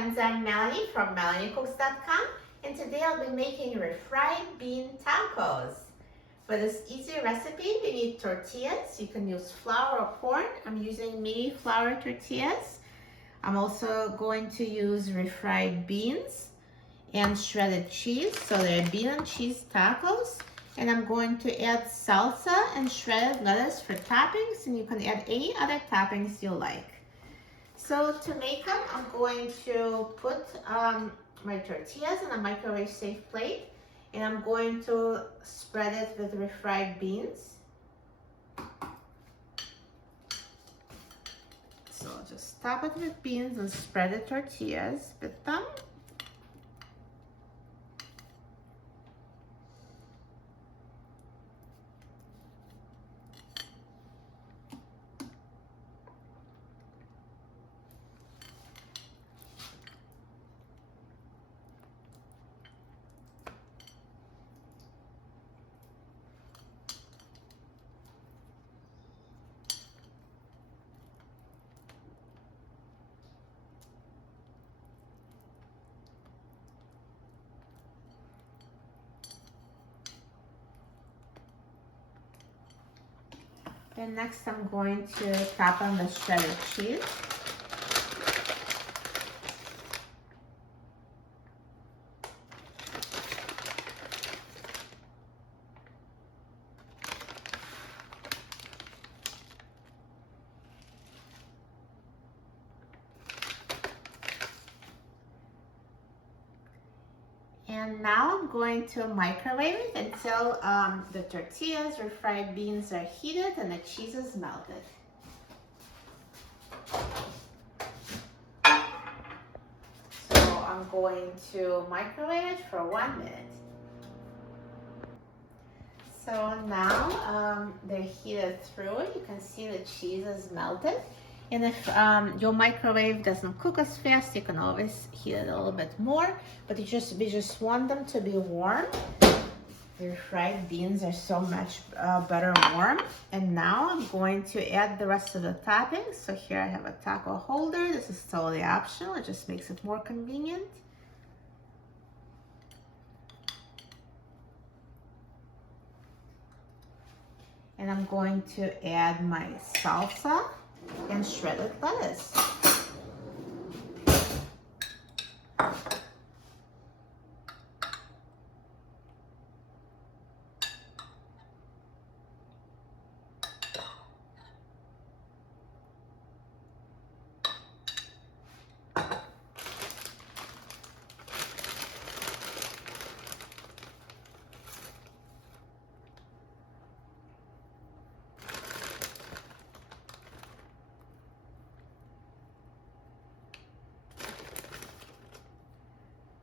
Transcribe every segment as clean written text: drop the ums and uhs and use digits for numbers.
friends, I'm Melanie from melaniecooks.com, and today I'll be making refried bean tacos. For this easy recipe, we need tortillas. You can use flour or corn. I'm using mini flour tortillas. I'm also going to use refried beans and shredded cheese. So they're bean and cheese tacos. And I'm going to add salsa and shredded lettuce for toppings, and you can add any other toppings you like. So to make them, I'm going to put my tortillas in a microwave safe plate, and I'm going to spread it with refried beans. So I'll just top it with beans and spread the tortillas with them. And next I'm going to top on the shredded cheese. And now I'm going to microwave it until the tortillas or fried beans are heated and the cheese is melted. So I'm going to microwave it for 1 minute. So now they're heated through. You can see the cheese is melted. And if your microwave doesn't cook as fast, you can always heat it a little bit more. But we just want them to be warm. Your fried beans are so much better warm. And now I'm going to add the rest of the toppings. So here I have a taco holder. This is totally optional. It just makes it more convenient. And I'm going to add my salsa and shredded lettuce.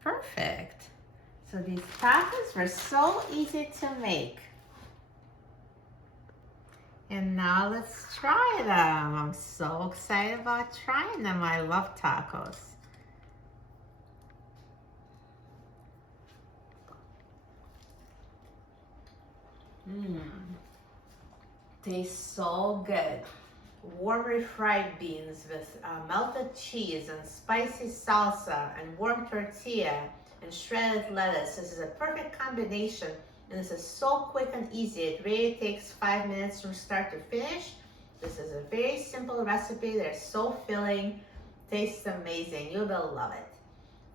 Perfect. So these tacos were so easy to make. And now let's try them. I'm so excited about trying them. I love tacos. Tastes so good. Warm refried beans with melted cheese and spicy salsa and warm tortilla and shredded lettuce. This is a perfect combination, and this is so quick and easy. It really takes 5 minutes from start to finish. This is a very simple recipe. They're so filling, tastes amazing. You will love it.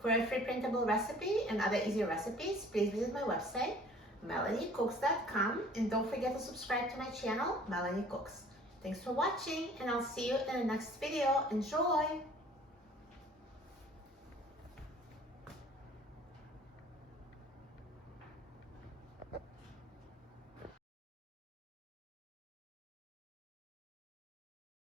For a free printable recipe and other easy recipes, please visit my website, melaniecooks.com, and don't forget to subscribe to my channel, Melanie Cooks. Thanks for watching, and I'll see you in the next video. Enjoy!